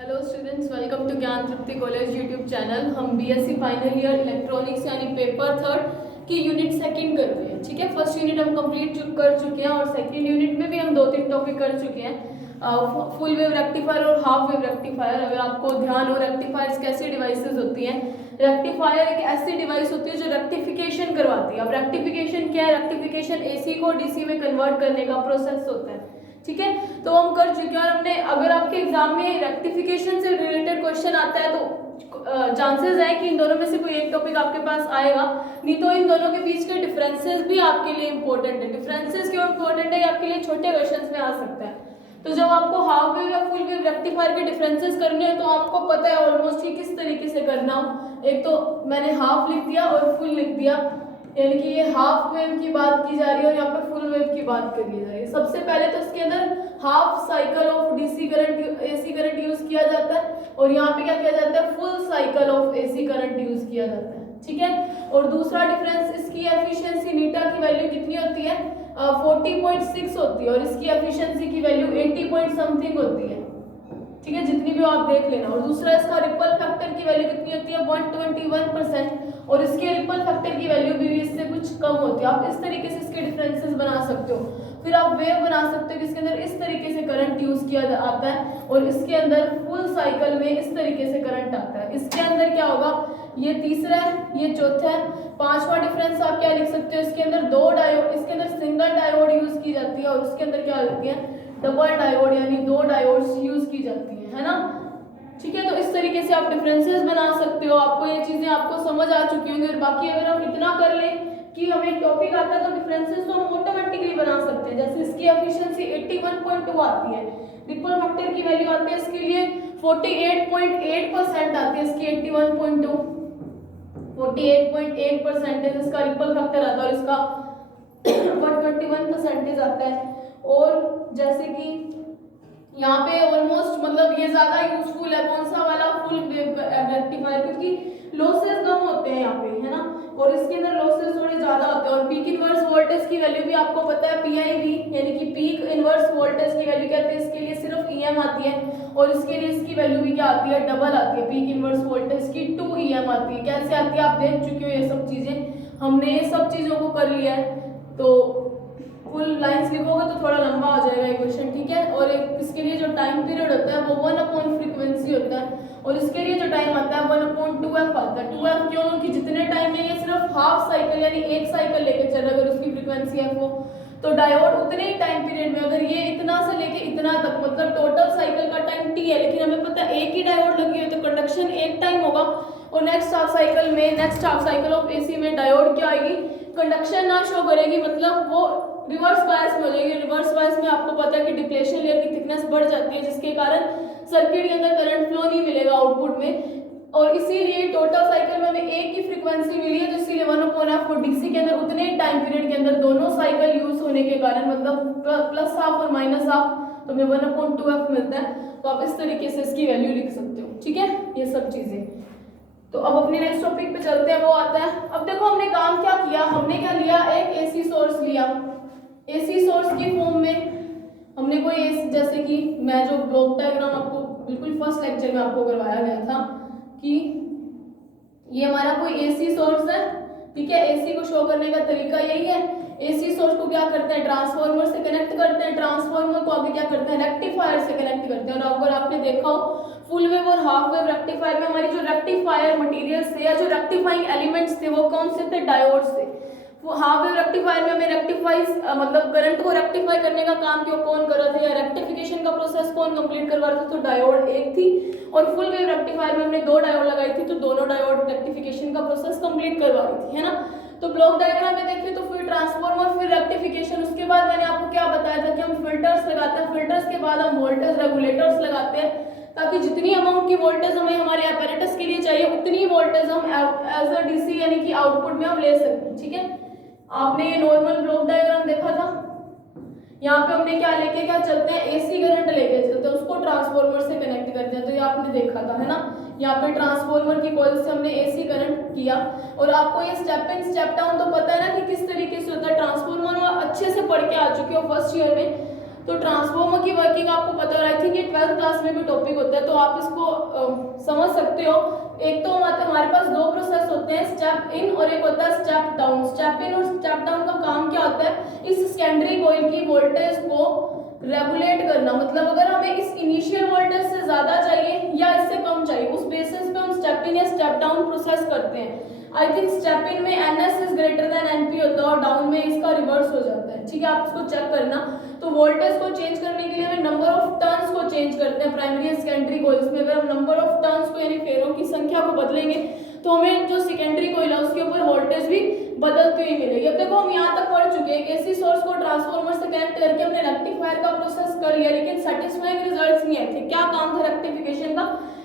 Hello students, welcome to ज्ञान तृप्ति college YouTube channel. हम BSc final year electronics यानी paper third की unit second कर रहे हैं। ठीक है, फर्स्ट यूनिट हम कंप्लीट कर चुके हैं और सेकंड यूनिट में भी हम 2-3 टॉपिक कर चुके हैं, फुल वेव रेक्टिफायर और हाफ वेव रेक्टिफायर। अगर आपको ध्यान हो, रेक्टिफायर्स कैसी डिवाइसेस होती हैं। रेक्टिफायर एक ऐसी डिवाइस होती है जो रेक्टिफिकेशन करवाती है। अब रेक्टिफिकेशन क्या है? रेक्टिफिकेशन एसी को डीसी में कन्वर्ट करने का प्रोसेस होता है। ठीक है, तो हम कर चुके हैं और हमने, अगर आपके एग्जाम में रेक्टिफिकेशन से रिलेटेड क्वेश्चन आता है तो चांसेस है कि इन दोनों में से कोई एक टॉपिक आपके पास आएगा, नहीं तो इन दोनों के बीच के डिफरेंसेस भी आपके लिए इंपॉर्टेंट है। डिफरेंसेस क्यों इंपॉर्टेंट है? आपके लिए छोटे क्वेश्चंस में आ सकता है। तो जब आपको हाफ वेव या फुल वेव रेक्टिफायर के डिफरेंसेस करने हैं तो आपको पता है ऑलमोस्ट कि किस तरीके से करना हो। एक तो मैंने हाफ लिख दिया और फुल लिख दिया, यानी कि ये हाफ वेव की बात की जा रही है और यहाँ पे फुल वेव की बात करी जा रही है। सबसे पहले तो इसके अंदर half cycle of DC current AC current use किया जाता है और यहाँ पे क्या किया जाता है? Full cycle of AC current use किया जाता है। ठीक है, और दूसरा डिफरेंस, इसकी एफिशिएंसी नीटा की वैल्यू कितनी होती है? 40.6 होती है और इसकी एफिशिएंसी की वैल्यू 80 पॉइंट समथिंग होती है। ठीक है, जितनी भी आप देख लेना। और दूसरा, इसका रिपल फैक्टर की वैल्यू कितनी होती है? 121% और इसके रिपल फैक्टर की वैल्यू भी इससे कुछ कम होती है। आप इस तरीके से इसके डिफरेंसेस बना सकते हो। फिर आप वेव बना सकते हो जिसके अंदर इस तरीके से करंट यूज किया आता है और इसके अंदर फुल साइकिल में इस तरीके से करंट आता है। इसके अंदर क्या होगा? ये तीसरा है, ये चौथा है। पांचवा डिफरेंस आप क्या लिख सकते हो? इसके अंदर दो डायोड, इसके अंदर सिंगल डायोड यूज की जाती है और उसके अंदर क्या होती है? डबल डायोड, यानी दो डायोड्स यूज की जाती है ना। ठीक है, तो इस तरीके से आप डिफरेंसेस बना सकते हो। आपको ये चीजें आपको समझ आ चुकी होंगी। और बाकी अगर हम इतना कर लें कि हमें एक टॉपिक आता है तो डिफरेंसेस तो हम ऑटोमेटिकली बना सकते हैं। जैसे इसकी एफिशिएंसी 81.2 आती है, रिपल फैक्टर की वैल्यू आती है इसके लिए 48.8% आती है, इसकी 81.2 48.8% इसका रिपल फैक्टर आता है और इसका 121% आता है। और जैसे कि यहाँ पे ऑलमोस्ट मतलब ये ज्यादा यूजफुल है, कौन सा वाला? फुल वेव रेक्टिफायर, क्योंकि लॉसेस कम होते हैं यहाँ पे, है ना, और इसके अंदर लॉसेस थोड़े ज्यादा होते हैं। और पीक इनवर्स वोल्टेज की वैल्यू भी आपको पता है, पीआईवी यानी कि पीक इनवर्स वोल्टेज की वैल्यू कहते हैं। इसके लिए सिर्फ ईएम आती है और इसके लिए इसकी वैल्यू भी क्या आती है? डबल आती है। पीक इनवर्स वोल्टेज की 2 ईएम आती है। कैसे आती है आप देख चुके हो ये सब चीजें, हमने ये सब चीजों को कर लिया है। तो फुल लाइंस लिखोगे तो थोड़ा लंबा हो जाएगा ये क्वेश्चन। ठीक है, और इसके लिए जो टाइम पीरियड होता है वो 1 फ्रीक्वेंसी होता है और इसके लिए जो टाइम आता है 1/2f आता है। 2f क्यों? कि जितने टाइम में ये सिर्फ हाफ साइकिल यानी एक साइकिल लेके चल रहा है, अगर उसकी फ्रीक्वेंसी है वो, तो डायोड उतने ही टाइम पीरियड में, अगर ये इतना से लेके इतना तक, मतलब टोटल साइकिल का टाइम t है, लेकिन हमें पता है एक ही डायोड लगी है तो कंडक्शन एक टाइम होगा। और next half cycle of AC में डायोड क्या आएगी? कंडक्शन ना शो करेगी, मतलब वो रिवर्स बायस में हो जाएगी। रिवर्स बायस में आपको पता है कि डिप्लेशन लेयर की थिकनेस बढ़ जाती है, जिसके कारण सर्किट के अंदर करंट फ्लो नहीं मिलेगा आउटपुट में। और इसीलिए टोटल साइकिल में हमें एक ही फ्रीक्वेंसी मिली है, तो इसीलिए 1/f। और डीसी के अंदर उतने ही टाइम पीरियड के अंदर दोनों साइकिल यूज होने के कारण, मतलब प्लस हाफ और माइनस हाफ, तो हमें 1/2f मिलता है। तो आप इस तरीके से इसकी वैल्यू लिख सकते हो। ठीक है, ये सब चीजें। तो अब अपने नेक्स्ट टॉपिक पे चलते हैं, वो आता है, अब देखो हमने काम क्या किया, हमने क्या लिया? एक एसी सोर्स लिया। एसी सोर्स की फॉर्म में हमने कोई जैसे कि मैं जो ब्लॉक डायग्राम आपको बिल्कुल फर्स्ट लेक्चर में आपको करवाया गया था कि ये हमारा कोई एसी सोर्स है। ठीक है, एसी को शो करने का तरीका यही है। एसी सोर्स को क्या करते हैं? ट्रांसफार्मर से कनेक्ट करते हैं, ट्रांसफार्मर को आगे क्या करते हैं? रेक्टिफायर से कनेक्ट करते हैं। और अगर आपने देखा हो फुल वेव और हाफ वेव रेक्टिफायर में हमारी जो रेक्टिफायर मटेरियल्स थे या जो रेक्टिफाइंग एलिमेंट्स थे वो कौन से थे? डायोड्स थे। हाफ वेव रेक्टिफायर में हमें रेक्टिफाई मतलब करंट को रेक्टिफाई करने का काम क्यों कौन कर रहा था, या रेक्टिफिकेशन का प्रोसेस कौन कंप्लीट करवा रहा था? तो डायोड एक थी। और फुल वेव रेक्टिफायर में हमने 2 डायोड लगाई थी, तो दोनों डायोड रेक्टिफिकेशन का प्रोसेस कंप्लीट करवा रही थी, है ना। तो ब्लॉक डायग्राम में देखिए तो फिर ट्रांसफार्मर, फिर रेक्टिफिकेशन, उसके बाद मैंने आपको क्या बताया था कि हम फिल्टर्स लगाते हैं। फिल्टर्स के बाद हम वोल्टेज रेगुलेटर्स लगाते हैं, ताकि जितनी अमाउंट की वोल्टेज हमें हमारे apparatus के लिए चाहिए उतनी वोल्टेज हम एज अ डीसी यानी कि आउटपुट में हम ले सकते हैं। ठीक है, आपने ये नॉर्मल ब्लॉक डायग्राम देखा था। यहाँ पे हमने क्या लेके क्या चलते हैं? एसी करंट लेके चलते हैं, उसको ट्रांसफार्मर से कनेक्ट करते हैं। तो ये आपने देखा था, है ना। यहाँ पे ट्रांसफार्मर की कॉइल से हमने एसी करंट किया। और आपको ये स्टेप इन स्टेप डाउन तो पता है ना कि किस तरीके से होता है ट्रांसफार्मर, और अच्छे से पढ़ के आ चुके हो फर्स्ट ईयर में। तो ट्रांसफॉर्मर की वर्किंग आपको पता है, आई थिंक ये 12th क्लास में भी टॉपिक होता है, तो आप इसको समझ सकते हो। एक तो हमारे पास दो प्रोसेस होते हैं, स्टेप इन और एक होता है स्टेप डाउन। स्टेप इन और स्टेप डाउन का काम क्या होता है, इस सेकेंडरी कॉइल की वोल्टेज को रेगुलेट करना। मतलब अगर हमें इस इनिशियल वोल्टेज से ज्यादा चाहिए या इससे कम चाहिए, उस बेसिस पे हम स्टेप इन या स्टेप डाउन प्रोसेस करते हैं। आई थिंक स्टेप इन में NS is greater than NP होता है और डाउन में इसका रिवर्स हो जाता है, ठीक है, आप इसको चेक करना। तो वोल्टेज को चेंज करने के लिए हमें नंबर ऑफ टर्न्स को चेंज करते हैं प्राइमरी एंड सेकेंडरी कॉइल्स में। अगर हम नंबर ऑफ टर्न्स को यानी फेरों की संख्या को बदलेंगे तो हमें जो सेकेंडरी कॉइल है उसके ऊपर वोल्टेज भी बदलती हुई मिलेगी। अब देखो हम यहाँ तक पढ़ चुके हैं कि AC सोर्स को ट्रांसफार्मर से कनेक्ट करके हमने रेक्टिफायर का प्रोसेस कर लिया, लेकिन सेटिस्फाइंग रिजल्ट्स नहीं आए थे। क्या काम था रेक्टिफिकेशन का,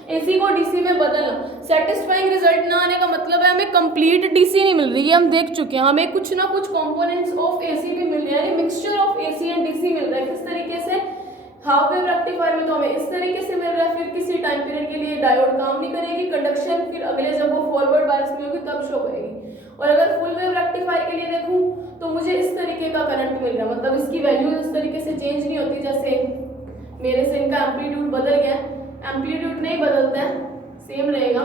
AC को DC में बदलना। सेटिस्फाइंग रिजल्ट ना आने का मतलब है हमें कंप्लीट DC नहीं मिल रही है, हम देख चुके हैं। हमें कुछ ना कुछ कंपोनेंट्स ऑफ AC भी मिल रहे हैं, यानी mixture of AC and DC मिल रहा है। किस तरीके से, हाफ वेव रेक्टिफायर में तो हमें इस तरीके से मिल रहा है, फिर किसी टाइम पीरियड के लिए डायोड काम नहीं करेगी, कंडक्शन फिर अगले जब वो फॉरवर्ड बायस में होगी तब शो करेगी। और अगर फुल वेव रेक्टिफायर के लिए देखूं तो मुझे इस तरीके का करंट मिल रहा है, मतलब इसकी वैल्यू इस तरीके से चेंज नहीं होती। जैसे मेरे से इनका एम्पलीट्यूड बदल गया, एम्पलीट्यूड नहीं बदलता है, सेम रहेगा।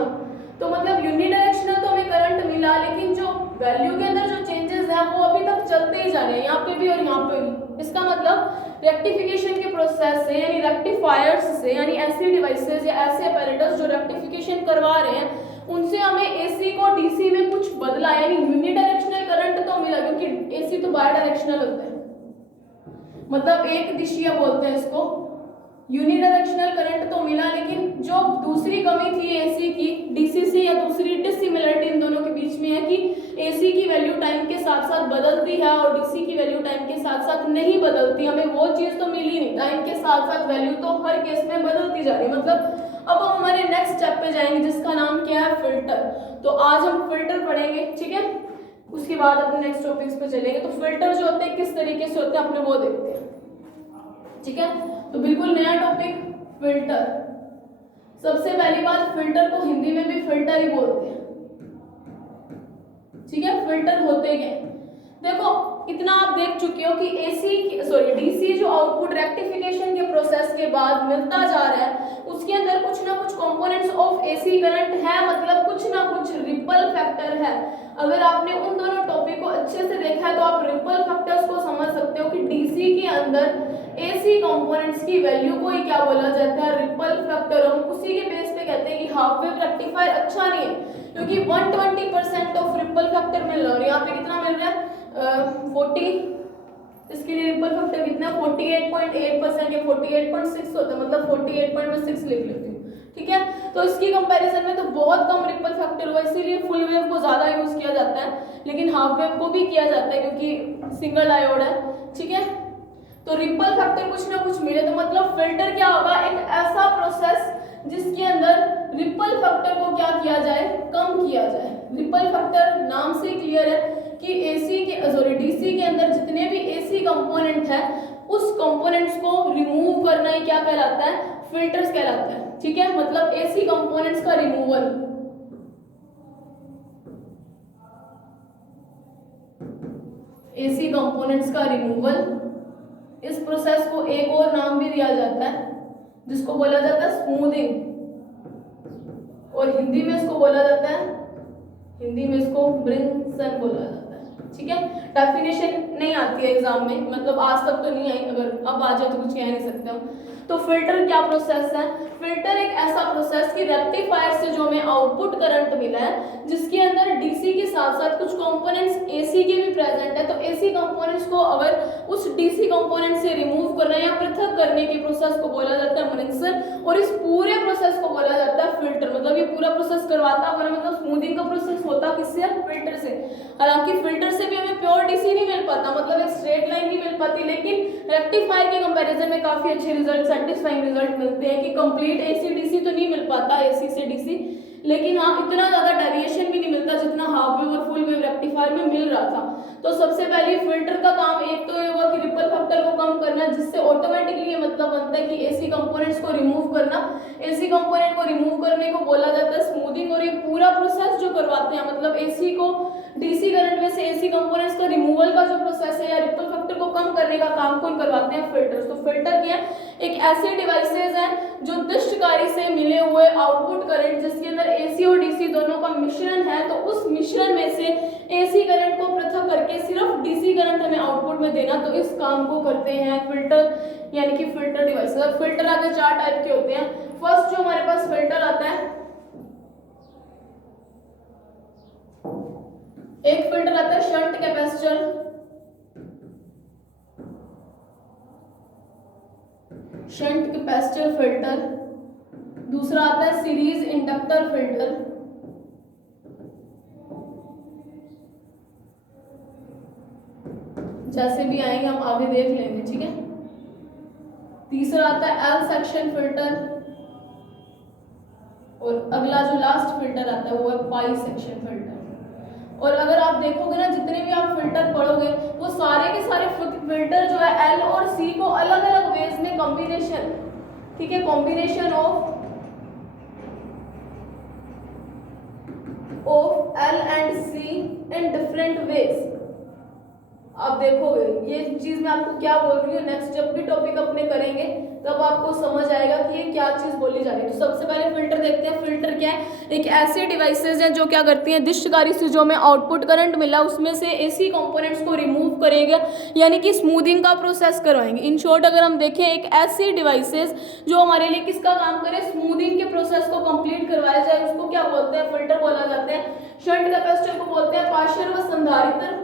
तो मतलब यूनिडायरेक्शनल तो हमें करंट मिला, लेकिन जो वैल्यू के अंदर जो चेंजेस हैं वो अभी तक चलते ही जा रहे हैं, यहाँ पे भी और यहाँ पे भी। इसका मतलब रेक्टिफिकेशन के प्रोसेस से यानी रेक्टिफायर्स से, यानी ऐसे डिवाइसेस या ऐसे अपैरेटस जो रेक्टिफिकेशन करवा रहे हैं उनसे हमें AC को DC में कुछ बदला, यानी यूनिडायरेक्शनल करंट तो मिला, क्योंकि AC तो बाय डायरेक्शनल होता है, मतलब एक दिशीय बोलते हैं इसको। यूनिडायरेक्शनल करंट तो मिला, लेकिन जो दूसरी कमी थी AC की DC से, या दूसरी डिसिमिलरिटी इन दोनों के बीच में है कि AC की वैल्यू टाइम के साथ साथ बदलती है और DC की वैल्यू टाइम के साथ साथ नहीं बदलती। हमें वो चीज तो मिली नहीं, टाइम के साथ साथ वैल्यू तो हर केस में बदलती जा रही है। मतलब अब हम हमारे नेक्स्ट स्टेप पे जाएंगे जिसका नाम क्या है, फिल्टर। तो आज हम फिल्टर पढ़ेंगे, ठीक है, उसके बाद अपने नेक्स्ट टॉपिक्स पे चलेंगे। तो फिल्टर जो होते हैं किस तरीके से होते हैं अपने वो देखते हैं, ठीक है। तो बिल्कुल नया टॉपिक फिल्टर। सबसे पहली बात, फिल्टर को हिंदी में भी फिल्टर ही बोलते हैं, ठीक है। फिल्टर होते क्या, देखो इतना आप देख चुके हो कि DC जो आउटपुट रेक्टिफिकेशन के प्रोसेस के बाद मिलता जा रहा है उसके अंदर कुछ ना कुछ कंपोनेंट्स ऑफ AC करंट है, मतलब कुछ ना कुछ रिपल फैक्टर है। अगर आपने उन दोनों टॉपिक को अच्छे से देखा है तो आप रिपल फैक्टर्स को समझ सकते हो कि DC के अंदर AC कंपोनेंट्स की वैल्यू को ही क्या बोला जाता है, रिपल फैक्टर। हम उसी के बेस पे कहते हैं कि हाफ वेव रेक्टिफायर अच्छा नहीं है क्योंकि 120% ऑफ रिपल फैक्टर मिल रहा है। और यहाँ पे कितना मिल रहा है, 40, इसके लिए रिपल फैक्टर कितना, 48.8% या 48.6 होता है, मतलब 48.6 लिख लेती हूँ, ठीक है। तो इसकी कंपैरिजन में तो बहुत कम रिपल फैक्टर हुआ, इसीलिए फुल वेव को ज्यादा यूज किया जाता है, लेकिन हाफ वेव को भी किया जाता है क्योंकि सिंगल डायोड है, ठीक है। तो रिपल फैक्टर कुछ ना कुछ मिले, तो मतलब फिल्टर क्या होगा, एक ऐसा प्रोसेस जिसके अंदर रिपल फैक्टर को क्या किया जाए, कम किया जाए। रिपल फैक्टर नाम से क्लियर है कि DC के अंदर जितने भी AC कंपोनेंट है उस कंपोनेंट्स को रिमूव करना ही क्या कहलाता है, फिल्टर्स कहलाता है, ठीक है। मतलब AC कंपोनेंट्स का रिमूवल, AC कंपोनेंट्स का रिमूवल, इस प्रोसेस को एक और नाम भी दिया जाता है जिसको बोला जाता है स्मूथिंग, और हिंदी में इसको बोला जाता है, हिंदी में इसको ब्रिंसन बोला जाता है, ठीक है। डेफिनेशन नहीं आती है एग्जाम में, मतलब आज तक तो नहीं आई, अगर अब आ जाए तो कुछ कह नहीं सकते हम। तो फिल्टर क्या प्रोसेस है, फिल्टर एक ऐसा प्रोसेस कि रेक्टिफायर से जो हमें आउटपुट करंट मिला है जिसके अंदर DC के साथ साथ कुछ कंपोनेंट्स AC के भी प्रेजेंट है, तो AC कंपोनेंट्स को अगर उस DC कंपोनेंट से रिमूव करना या पृथक करने के प्रोसेस को बोला जाता है ब्रिंसन, और इस पूरे प्रोसेस को बोला जाता है फिल्टर। मतलब ये पूरा प्रोसेस करवाता है, मतलब स्मूथिंग का प्रोसेस होता किससे, फिल्टर से। हालांकि फिल्टर से भी हमें प्योर DC नहीं मिल पाता, मतलब एक स्ट्रेट लाइन नहीं मिल पाती, लेकिन रेक्टिफायर के कंपैरिजन में काफी अच्छे रिजल्ट, सेटिस्फाइंग रिजल्ट मिलते हैं कि कंप्लीट AC DC तो नहीं मिल पाता AC से DC, लेकिन हाँ इतना ज़्यादा डेविएशन भी नहीं मिलता जितना हाफ वेव और फुल वेव रेक्टिफायर में मिल रहा था। तो सबसे पहले फिल्टर का काम एक तो ये होगा कि रिपल फैक्टर को कम करना, जिससे ऑटोमेटिकली ये मतलब बनता है कि एसी कंपोनेंट्स को रिमूव करना। एसी कंपोनेंट को रिमूव करने को बोला जाता है स्मूथिंग, और ये पूरा प्रोसेस जो करवाते हैं मतलब एसी को डीसी करंट में से एसी कंपोनेंट्स का रिमूवल का जो प्रोसेस है या रिपल फैक्टर को कम करने का काम कौन करवाते हैं? फिल्टर्स। तो फिल्टर क्या है? एक ऐसे डिवाइसेज हैं जो दृष्टकारी से मिले हुए आउटपुट करंट जिसके अंदर एसी और डीसी दोनों का मिश्रण है, तो उस मिश्रण में से एसी करंट को पृथक करके सिर्फ डीसी करंट हमें आउटपुट में देना, तो इस काम को करते हैं फिल्टर, यानी कि फिल्टर डिवाइसेस। फिल्टर आगे चार टाइप के होते हैं। फर्स्ट जो हमारे पास फिल्टर आता है, एक फिल्टर आता है shunt capacitor, shunt capacitor filter. दूसरा आता है सीरीज इंडक्टर फिल्टर, जैसे भी आएंगे हम आगे देख लेंगे, ठीक है। तीसरा आता है एल सेक्शन फिल्टर, और अगला जो लास्ट फिल्टर आता है वो है पाई सेक्शन फिल्टर। और अगर आप देखोगे ना जितने भी आप फिल्टर पढ़ोगे वो सारे के सारे फिल्टर जो है एल और सी को अलग अलग वेज में कॉम्बिनेशन, ठीक है, combination of L and C in different ways. आप देखोगे ये चीज मैं आपको क्या बोल रही हूँ, नेक्स्ट जब भी टॉपिक अपने करेंगे तब आपको समझ आएगा कि ये क्या चीज बोली जा रही है। तो सबसे पहले फिल्टर देखते हैं। फिल्टर क्या है? एक ऐसी डिवाइसेस हैं जो क्या करती हैं, दृष्टकारी से जो हमें आउटपुट करंट मिला उसमें से एसी कंपोनेंट्स को रिमूव करेगा, यानी कि स्मूथिंग का प्रोसेस करवाएंगे। इन शॉर्ट अगर हम देखें, एक ऐसी डिवाइसेस जो हमारे लिए किसका काम करे, स्मूथिंग के प्रोसेस को कंप्लीट करवाया जाए, उसको क्या बोलते हैं? फिल्टर बोला जाता है। शंट कैपेसिटर को बोलते हैं पार्शियल व संधारित्र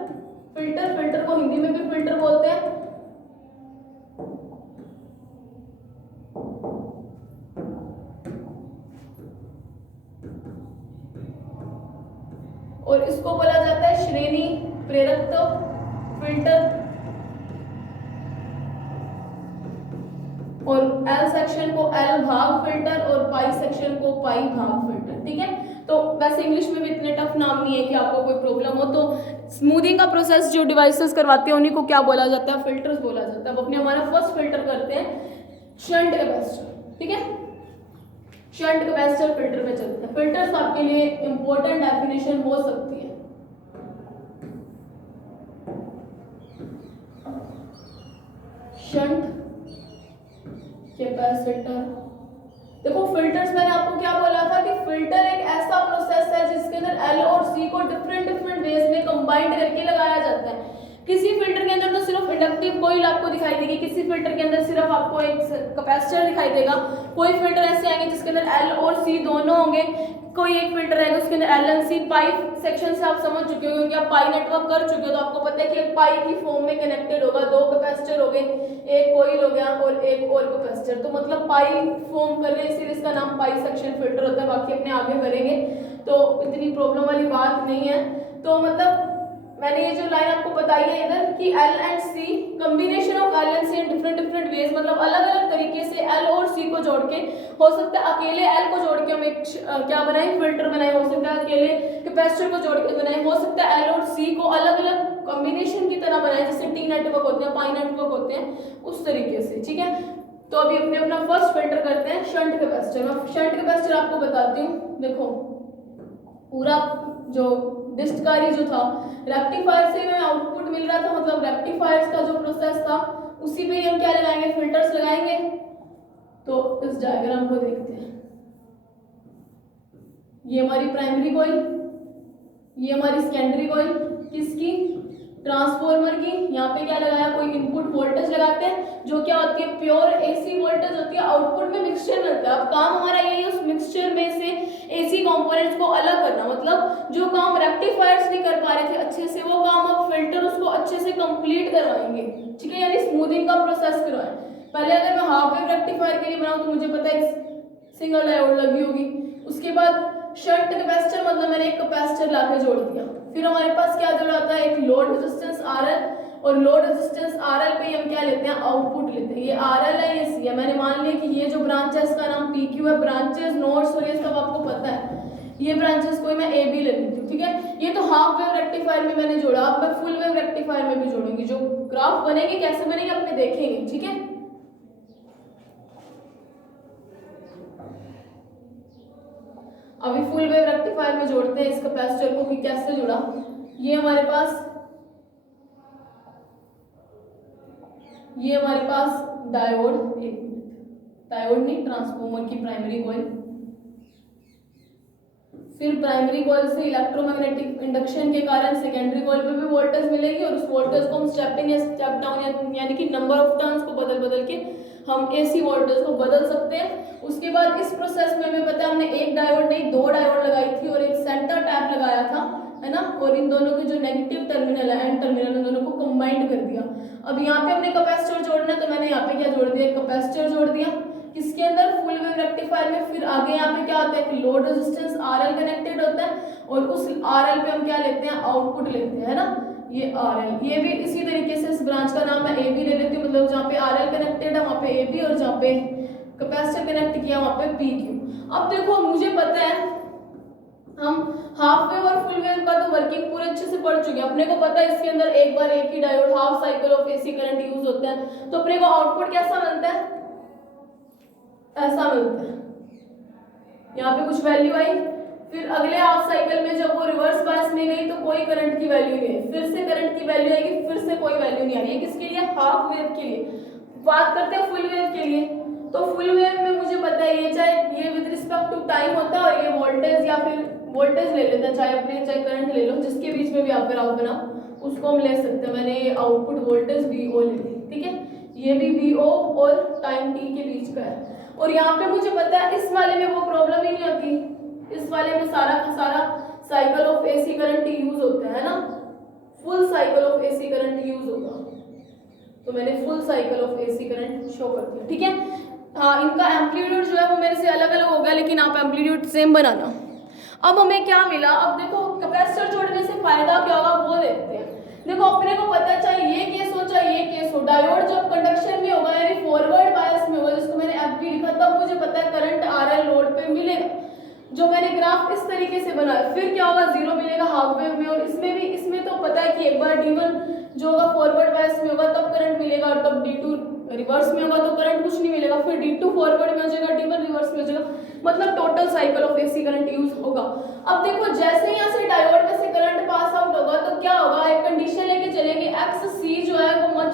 फिल्टर, फिल्टर को हिंदी में भी फिल्टर बोलते हैं। और इसको बोला जाता है श्रेणी प्रेरक फिल्टर, और एल सेक्शन को एल भाग फिल्टर और पाई सेक्शन को पाई भाग फिल्टर, ठीक है। तो वैसे इंग्लिश में भी इतने टफ नाम नहीं है कि आपको कोई प्रॉब्लम हो। तो स्मूथिंग का प्रोसेस जो डिवाइसेस करवाते हैं उन्हीं को क्या बोला जाता है? फिल्टर्स बोला जाता है। अब अपने हमारा फर्स्ट फिल्टर करते हैं शंट कैपेसिटर, ठीक है। शंट कैपेसिटर फिल्टर में चलते हैं। फिल्टर्स आपके लिए इंपॉर्टेंट डेफिनेशन हो सकती है। शंट कैपेसिटर, देखो फिल्टर्स मैंने आपको क्या बोला था कि फिल्टर एक ऐसा प्रोसेस है जिसके अंदर एल और सी को डिफरेंट डिफरेंट वेज में कंबाइंड करके लगाया जाता है। किसी फिल्टर के अंदर तो सिर्फ इंडक्टिव कॉइल आपको दिखाई देगी, किसी फिल्टर के अंदर सिर्फ आपको एक कैपेसिटर दिखाई देगा, कोई फिल्टर ऐसे आएंगे जिसके अंदर एल और सी दोनों होंगे, कोई एक फिल्टर रहेगा उसके अंदर L and C. Pi section से आप समझ चुके हो क्योंकि आप पाई नेटवर्क कर चुके हो, तो आपको पता है कि एक पाई की फॉर्म में कनेक्टेड होगा, दो कैपेसिटर हो गए, एक कॉइल हो गया और एक और कैपेसिटर, तो मतलब पाई फॉर्म कर रहे हैं, इसीलिए इसका नाम पाई सेक्शन फिल्टर होता है। बाकी अपने आगे करेंगे तो इतनी प्रॉब्लम वाली बात नहीं है। तो मतलब मैंने ये जो लाइन आपको बताई है इधर कि L and C, combination of L and C in different different ways, मतलब अलग अलग तरीके से एल और सी को जोड़ के, हो सकता है अकेले एल को जोड़ के हम एक क्या बनाए, फिल्टर बनाए, हो सकता है अकेले कैपेसिटर को जोड़ के बनाए, हो सकता है एल और सी को अलग अलग कॉम्बिनेशन की तरह बनाए, जैसे टी नेटवर्क होते हैं, पाई नेटवर्क होते हैं, उस तरीके से, ठीक है। तो अभी अपने अपना फर्स्ट फिल्टर करते हैं शंट कैपेसिटर। मैं शंट कैपेसिटर आपको बताती हूँ। देखो पूरा जो डिस्टकारी जो था, रेक्टिफायर से हमें आउटपुट मिल रहा था, मतलब रेक्टिफायर्स का जो प्रोसेस था उसी पे हम क्या लगाएंगे, फिल्टर्स लगाएंगे। तो इस डायग्राम को देखते हैं। ये हमारी प्राइमरी कॉइल, ये हमारी सेकेंडरी कॉइल, किसकी, ट्रांसफार्मर की। यहाँ पे क्या लगाया, कोई इनपुट वोल्टेज लगाते हैं जो क्या होती है, प्योर एसी वोल्टेज होती है, आउटपुट में मिक्सचर मिलता है। अब काम हमारा यही है उस मिक्सचर में से एसी कंपोनेंट्स को अलग करना, मतलब जो काम रेक्टिफायर्स नहीं कर पा रहे थे अच्छे से, वो काम अब फिल्टर उसको अच्छे से कंप्लीट करवाएंगे, ठीक है, यानी स्मूथिंग का प्रोसेस करवाएं। पहले अगर मैं हाफ वेव रेक्टिफायर के लिए बनाऊं तो मुझे पता है सिंगल डायोड लगी होगी, उसके बाद शंट कैपेसिटर मतलब मैंने एक कैपेसिटर लाके जोड़ दिया, फिर हमारे पास क्या जुड़ा होता है, एक लोड रेजिस्टेंस RL, और लोड रेजिस्टेंस RL पे हम क्या लेते हैं, आउटपुट लेते हैं। ये RL है, ये C है। मैंने मान लिया कि ये जो ब्रांच है इसका नाम PQ है, ब्रांचेस नोड्स और ये सब आपको पता है। ये ब्रांचेस कोई मैं ए बी ले लेती हूँ, ठीक है। ये तो हाफ वेव रेक्टिफायर में मैंने जोड़ा, अब मैं फुल वेव रेक्टिफायर में भी जोड़ूंगी। जो ग्राफ बनेंगे कैसे बनेंगे अपने देखेंगे, ठीक है। अभी फुल वेव रेक्टिफायर में जोड़ते हैं इस कैपेसिटर को कि कैसे जुड़ा। ये हमारे पास डायोड, डायोड नहीं, ट्रांसफार्मर की प्राइमरी कॉइल, फिर प्राइमरी कॉइल से इलेक्ट्रोमैग्नेटिक इंडक्शन के कारण सेकेंडरी कॉइल पे भी वोल्टेज मिलेगी, और उस वोल्टेज को हम स्टेप इन या स्टेप डाउन यानी कि नंबर ऑफ टर्न्स को बदल के हम एसी वोल्टेज को बदल सकते हैं। उसके बाद इस प्रोसेस में हमें पता है हमने एक डायोड नहीं 2 डायोड लगाई थी और एक सेंटर टैप लगाया था, है ना, और इन दोनों के जो नेगेटिव टर्मिनल है एंड टर्मिनल, उन दोनों को कंबाइंड कर दिया। अब यहाँ पे हमने कैपेसिटर जोड़ना है, तो मैंने यहाँ पे क्या जोड़ दिया, कैपेसिटर जोड़ दिया किसके अंदर, फुल वेव रेक्टिफायर में। फिर आगे यहाँ पे क्या होता है कि लोड रेजिस्टेंस आरएल कनेक्टेड होता है, और उस आरएल पे हम क्या लेते हैं, आउटपुट लेते हैं, है ना, ये आरएल। ये भी इसी तरीके से इस ब्रांच का नाम मैं ए बी ले लेती हूँ, मतलब जहाँ पे आरएल कनेक्टेड है वहाँ पे ए बी, और जहाँ पे कैपेसिटर कनेक्ट किया वहाँ पे पी क्यू। अब देखो मुझे पता है हम हाफ वेव और फुल वेव का तो वर्किंग पूरे अच्छे से पढ़ चुके हैं। अपने को पता है इसके अंदर एक बार एक ही diode half cycle of AC current use होता है, तो अपने को आउटपुट कैसा मिलता है, ऐसा मिलता है। यहाँ पे कुछ वैल्यू आई, फिर अगले हाफ साइकिल में जब वो रिवर्स बायस में गई तो कोई करंट की वैल्यू नहीं है, फिर से करंट की वैल्यू आएगी, फिर से कोई वैल्यू नहीं आ रही है। किसके लिए, हाफ वेव के लिए। बात करते हैं फुल वेव के लिए, तो फुल वेव में मुझे पता है ये चाहे ये विद रिस्पेक्ट टू टाइम होता है, और ये वोल्टेज या फिर वोल्टेज ले लेते हैं, चाहे अपने चाहे करंट ले लो, जिसके बीच में भी आप ग्राफ बनाओ उसको हम ले सकते हैं। मैंने ये आउटपुट वोल्टेज वीओ ले ली, ठीक है, ये भी वीओ और टाइम टी के बीच का है। और यहाँ पे मुझे पता है इस वाले में वो प्रॉब्लम ही नहीं होती, इस वाले में सारा का सारा cycle of AC current use होता है ना, full cycle of AC current use होगा। तो मैंने full cycle of AC current show कर दिया, ठीक है। हाँ, इनका एम्पलीट्यूड जो है वो मेरे से अलग अलग होगा, लेकिन आप एम्पलीट्यूड सेम बनाना। अब हमें क्या मिला, अब देखो कैपेसिटर जोड़ने से फायदा क्या होगा वो देखते हैं। देखो अपने को पता है चाहे ये केस हो चाहे ये केस हो, डायोड जब कंडक्शन में होगा यानी फॉरवर्ड बायस में होगा, जिसको मैंने एफबी लिखा, तब मुझे पता है करंट आरएल लोड पे मिलेगा। जो मैंने ग्राफ इस तरीके से बनाया, फिर क्या होगा, 0 मिलेगा हाफ वेव में, और इसमें भी, इसमें तो पता है कि एक बार D1 जो होगा फॉरवर्ड बायस में होगा तब करंट मिलेगा, और तब D2 रिवर्स में होगा तो करंट कुछ नहीं मिलेगा, फिर D2 फॉरवर्ड में हो जाएगा, D1 रिवर्स में हो जाएगा, मतलब total cycle of AC current use होगा। अब देखो जैसे यहाँ से डायोड में से करंट पास आउट होगा तो क्या होगा, एक कंडीशन लेके चलेंगे, एक्स सी जो है वो मच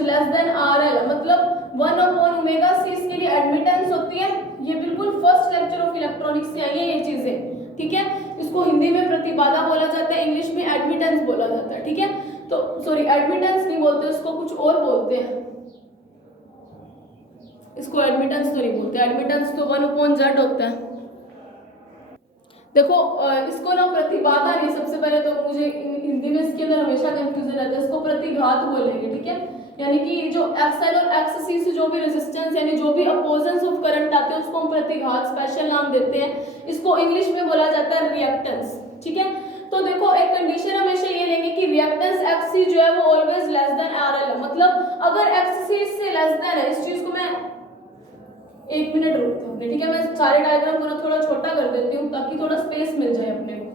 लेस देन आरएल, मतलब 1/ओमेगा सी इसके लिए एडमिटेंस होती है। ये बिल्कुल फर्स्ट लेक्चर ऑफ इलेक्ट्रॉनिक्स से आई है ये चीजें, ठीक है। इसको हिंदी में प्रतिबाधा बोला जाता है, इंग्लिश में एडमिटेंस बोला जाता है, ठीक है। तो सॉरी, एडमिटेंस नहीं बोलते, उसको कुछ और बोलते हैं, इसको एडमिटेंस तो नहीं बोलते, एडमिटेंस तो 1/Z होता है। देखो इसको ना प्रतिबाधा नहीं, सबसे पहले तो मुझे हिंदी में इसके अंदर हमेशा कंफ्यूजन रहता है, इसको प्रतिघात बोलेंगे, ठीक है। यानी कि जो एक्सएल और एक्ससी से जो भी रेजिस्टेंस यानी जो भी अपोजेंस ऑफ करंट आते हैं उसको हम प्रतिघात स्पेशल नाम देते हैं। इसको इंग्लिश में बोला जाता है रिएक्टेंस, ठीक है। तो देखो एक कंडीशन हमेशा ये लेंगे कि रिएक्टेंस एक्ससी जो है वो ऑलवेज लेस देन आरएल है, मतलब अगर एक्ससी इससे लेस देन है, इस चीज को मैं 1 मिनट रुकती हूँ, ठीक है। मैं सारे डायग्राम को थोड़ा छोटा कर देती हूँ ताकि थोड़ा स्पेस मिल जाए अपने को।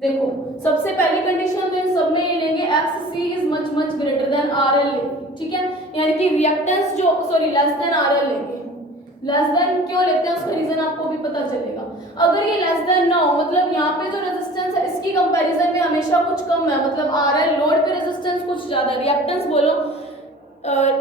देखो सबसे पहली कंडीशन तो इन सब में ये लेंगे XC is much greater than RL, ठीक है। यानी कि रिएक्टेंस जो लेस देन RL लेंगे। लेस देन क्यों लेते हैं उसका रीजन आपको भी पता चलेगा। अगर ये लेस देन ना हो, मतलब यहाँ पे जो रेजिस्टेंस है इसकी कंपैरिजन में हमेशा कुछ कम है, मतलब RL लोड पे रेजिस्टेंस कुछ ज्यादा, रिएक्टेंस बोलो,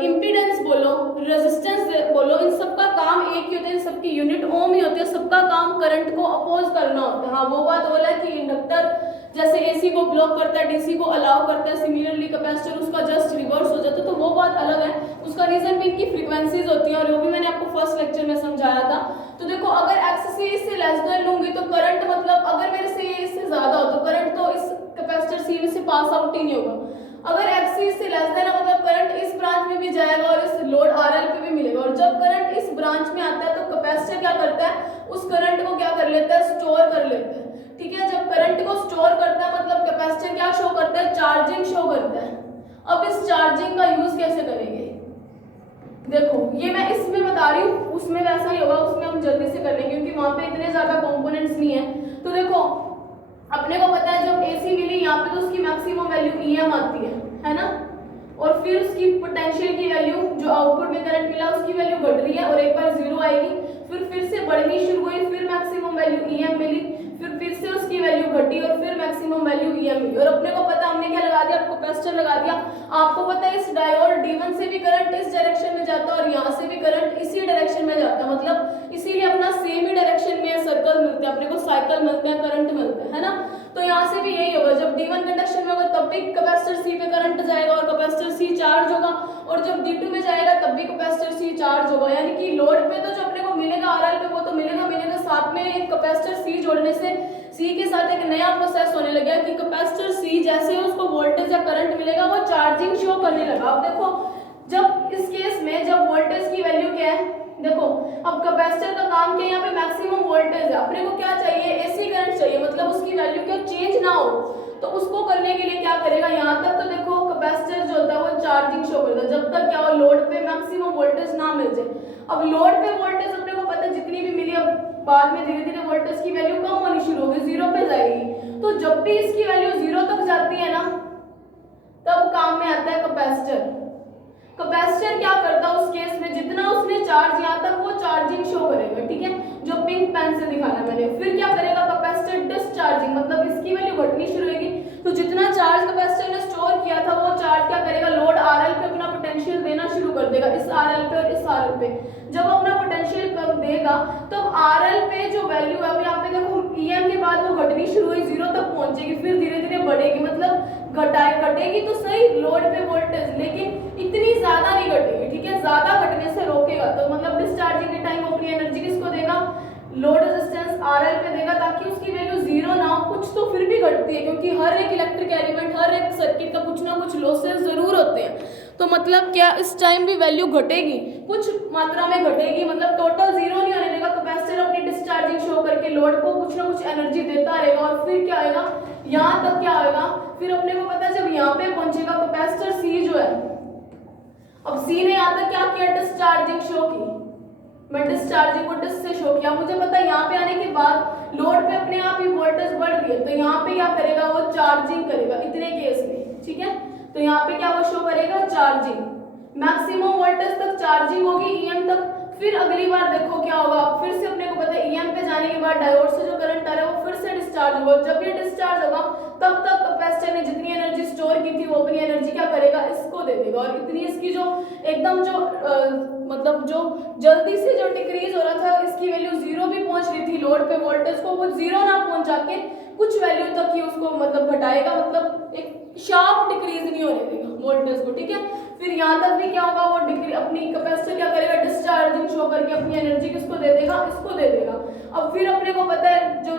इम्पीडेंस बोलो, रेजिस्टेंस बोलो, इन सबका काम एक ही होता है, इन सबकी यूनिट ओम ही होती है, सबका काम करंट को अपोज करना होता है। हाँ वो बात बोला है कि इंडक्टर जैसे एसी को ब्लॉक करता है, डीसी को अलाउ करता है, सिमिलरली कैपेसिटर उसका जस्ट रिवर्स हो जाता है, तो वो बात अलग है। उसका रीजन भी इनकी फ्रीक्वेंसीज होती है और वो भी मैंने आपको फर्स्ट लेक्चर में समझाया था। तो देखो अगर XC इससे लेस देन लूंगी तो करंट, मतलब अगर मेरे से ये इससे ज्यादा हो तो करंट तो इस कैपेसिटर सी में से पास आउट ही नहीं होगा। अगर XC इससे लेस देन है मतलब करंट इस ब्रांच में भी जाएगा और इस लोड RL पे भी मिलेगा, और जब करंट इस ब्रांच में आता है तो कैपेसिटर क्या करता है, उस करंट को क्या कर लेता है, स्टोर कर लेता है, ठीक है। जब करंट को स्टोर करता है मतलब कैपेसिटर क्या शो करता है, चार्जिंग शो करता है। अब इस चार्जिंग का यूज कैसे करेंगे? देखो ये मैं इसमें बता रही हूँ, उसमें वैसा नहीं होगा, उसमें हम जल्दी से कर लेंगे क्योंकि वहां पे इतने ज्यादा कंपोनेंट्स नहीं है। तो देखो अपने को पता है जब एसी मिली यहाँ पे तो उसकी मैक्सिमम वैल्यू ईएम आती है ना, और फिर उसकी पोटेंशियल की वैल्यू जो आउटपुट में करंट मिला उसकी वैल्यू घट रही है और एक बार जीरो आएगी, फिर से बढ़नी शुरू हुई, फिर मैक्सिमम वैल्यू ईएम मिली, फिर से उसकी वैल्यू घटी और फिर मैक्सिमम वैल्यू ईएम मिली। और अपने को पता हमने क्या लगा दिया, कैपेसिटर लगा दिया। आपको पता है इस डायोड D1 से भी करंट इस डायरेक्शन में जाता है और यहाँ से भी करंट इसी डायरेक्शन में जाता है, मतलब इसीलिए अपना सेम ही डायरेक्शन में सर्कल मिलते हैं, अपने को साइकिल मिलते हैं, करंट मिलते हैं ना। तो यहाँ से भी यही होगा, जब D1 कंडक्शन में होगा तब भी कैपेसिटर C पे करंट जाएगा और कैपेसिटर C चार्ज होगा, और जब D2 में जाएगा तब भी कैपेसिटर C चार्ज होगा। यानी कि लोड पे तो जो अपने को मिलेगा RL पे वो तो मिलेगा, साथ में एक कैपेसिटर C जोड़ने से C के साथ एक नया प्रोसेस होने लगा कि कैपेसिटर C जैसे उसको वोल्टेज या करंट मिलेगा वो चार्जिंग शो करने लगा। अब देखो जब इस केस में जब वोल्टेज की वैल्यू क्या है, देखो अब कैपेसिटर का काम क्या है, यहाँ पे मैक्सिमम वोल्टेज है, अपने को क्या चाहिए, एसी करंट चाहिए, मतलब उसकी वैल्यू क्या चेंज ना हो। तो उसको करने के लिए क्या करेगा, यहाँ तक तो देखो कैपेसिटर जो होता है वो चार्जिंग शो करता है, जब तक क्या हो लोड पे मैक्सिमम वोल्टेज ना मिल जाए। अब लोड पे वोल्टेज अपने को पता है जितनी भी मिली, अब बाद में धीरे धीरे वोल्टेज की वैल्यू कम होनी शुरू होगी, जीरो पे जाएगी। तो जब भी इसकी वैल्यू जीरो तक जाती है ना तब काम में आता है कैपेसिटर। कैपेसिटर क्या करता है उस केस में, जितना उसने चार्ज यहाँ तक वो चार्जिंग शो करेगा, ठीक है, जो पिंक पेन से दिखाया मैंने। फिर क्या करेगा कैपेसिटर डिस्चार्जिंग, मतलब इसकी वैल्यू घटनी शुरू होगी, तो जितना चार्ज कैपेसिटर ने स्टोर किया था वो चार्ज क्या करेगा, लोड RL पे अपना पोटेंशियल देना शुरू कर देगा, इस RL पे और इस RL पे। जब अपना पोटेंशियल कम देगा तो RL पे जो वैल्यू है, अब यहाँ पे देखो EM के बाद वो घटनी शुरू हुई, जीरो तक पहुंचेगी, फिर धीरे धीरे बढ़ेगी, मतलब घटेगी तो सही लोड पे वोल्टेज, लेकिन इतनी ज्यादा नहीं घटेगी, ठीक है, ज्यादा घटने से रोकेगा। तो मतलब डिस्चार्जिंग के टाइम अपनी एनर्जी किसको देगा, लोड रेजिस्टेंस RL पे देगा, ताकि उसकी वैल्यू जीरो ना हो। कुछ तो फिर भी घटती है क्योंकि हर एक इलेक्ट्रिक एलिमेंट, हर एक सर्किट का कुछ ना कुछ लॉसेस जरूर होते हैं, तो मतलब क्या इस टाइम भी वैल्यू घटेगी, कुछ मात्रा में घटेगी, मतलब टोटल जीरो नहीं होने देगा। कैपेसिटर अपनी डिस्चार्जिंग शो करके लोड को कुछ ना कुछ एनर्जी देता रहेगा और फिर क्या आएगा, यहाँ तक क्या आएगा, फिर अपने को पता है जब यहाँ पे पहुंचेगा कैपेसिटर C जो है, अब C ने यहाँ तक क्या किया, डिस्चार्जिंग शो की, मैं डिस्चार्जिंग को डिस से शो किया, मुझे पता है यहाँ पे आने के बाद लोड पे अपने आप ही वोल्टेज बढ़ रही है, तो यहाँ पे क्या करेगा, वो चार्जिंग करेगा इतने केस में, ठीक है। तो यहाँ पे क्या वो शो करेगा, चार्जिंग, मैक्सिमम वोल्टेज तक चार्जिंग होगी EM तक। फिर अगली बार देखो क्या होगा, फिर से अपने को पता है EM पे जाने के बाद डायोड से जो करंट आ रहा है वो फिर से डिस्चार्ज होगा, जब ये डिस्चार्ज होगा तब तक कैपेसिटर ने जितनी एनर्जी स्टोर की थी वो अपनी एनर्जी क्या करेगा, इसको दे देगा, और इतनी इसकी जो एकदम जो मतलब जो जल्दी से जो डिक्रीज हो रहा था, इसकी वैल्यू जीरो भी पहुंच रही थी लोड पे वोल्टेज को, वो जीरो ना पहुंचा के कुछ वैल्यू तक ही उसको मतलब घटाएगा, मतलब एक शार्प डिक्रीज नहीं होने देगा वोल्टेज को, ठीक है। फिर यहाँ तक भी क्या होगा, वो डिक्री अपनी कैपेसिटर क्या करेगा, डिस्चार्जिंग शो करके अपनी एनर्जी किसको दे देगा, इसको दे देगा। अब फिर अपने को पता है जो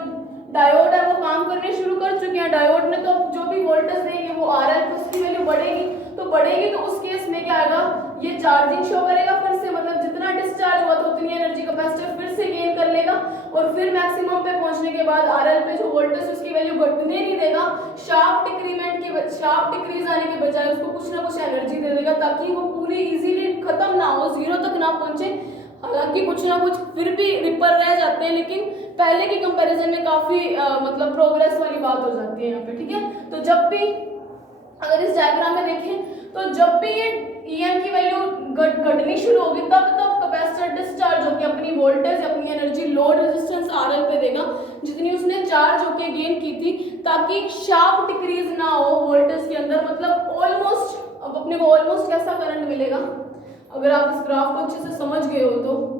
डायोड है वो काम करने शुरू कर चुके हैं, डायोड ने तो जो भी वोल्टेज देंगे वो RL उसकी वैल्यू बढ़ेगी, तो उस केस में क्या आएगा, ये चार्जिंग शो करेगा फिर से, मतलब जितना डिस्चार्ज हुआ तो उतनी एनर्जी कैपेसिटर फिर से गेन कर लेगा, और फिर मैक्सिमम पे पहुंचने के बाद RL पे जो वोल्टेज उसकी वैल्यू घटने नहीं देगा, शार्प डिक्रीज आने के बजाय उसको कुछ ना कुछ एनर्जी दे देगा, ताकि वो पूरी इजीली खत्म ना हो, जीरो तक ना पहुंचे। हालांकि कुछ ना कुछ फिर भी रिपर रह जाते हैं, लेकिन पहले के कंपैरिजन में काफी मतलब प्रोग्रेस वाली बात हो जाती है यहाँ पे, ठीक है। तो जब भी अगर इस डायग्राम में देखें तो जब भी ये EM की वैल्यू घटनी शुरू होगी तब कैपेसिटर डिस्चार्ज होकर अपनी वोल्टेज अपनी एनर्जी लोड रेजिस्टेंस RL पे देगा, जितनी उसने चार्ज होकर गेन की थी, ताकि शार्प डिक्रीज ना हो वोल्टेज के अंदर, मतलब ऑलमोस्ट, अब अपने को ऑलमोस्ट कैसा करंट मिलेगा, अगर आप इस ग्राफ को अच्छे से समझ गए हो तो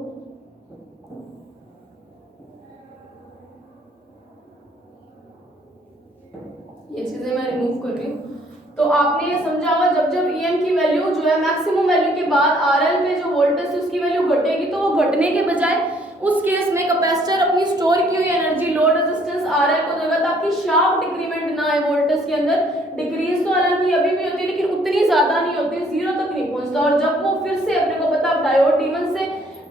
ये चीजें मैं रिमूव कर रही हूँ। तो आपने ये समझा होगा, जब जब EM की वैल्यू जो है मैक्सिमम वैल्यू के बाद RL पे जो वोल्टेज उसकी वैल्यू घटेगी, तो वो घटने के बजाय उस केस में कैपेसिटर अपनी स्टोर की हुई एनर्जी लोड रेजिस्टेंस RL को देगा, ताकि शार्प डिक्रीमेंट ना आए वोल्टेज के अंदर। डिक्रीज तो हालांकि अभी भी होती है लेकिन उतनी ज्यादा नहीं होती, जीरो तक नहीं पहुंचता। और जब वो फिर से अपने को पता डायोड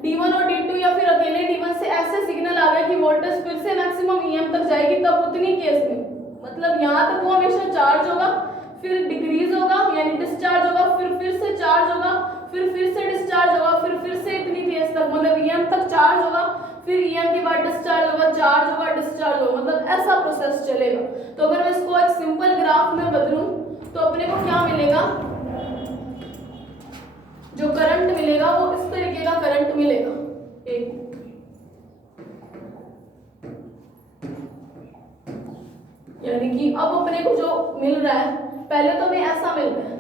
D1 और D2 या फिर अकेले D1 से ऐसे सिग्नल आ गया कि वोल्टेज फिर से मैक्सिमम EM तक जाएगी, तब उतनी केस में मतलब यहाँ तक वो हमेशा चार्ज होगा, फिर डिक्रीज होगा यानी डिस्चार्ज होगा, फिर से डिस्चार्ज होगा, फिर से इतनी देर तक मतलब EM तक चार्ज होगा, फिर EM के बाद डिस्चार्ज होगा, चार्ज होगा, डिस्चार्ज होगा, मतलब ऐसा प्रोसेस चलेगा। तो अगर मैं इसको एक सिंपल ग्राफ में बदलूं तो अपने को क्या मिलेगा, जो करंट मिलेगा वो इस तरीके का करंट मिलेगा। एक यानी कि अब अपने को जो मिल रहा है, पहले तो हमें ऐसा मिल रहा है,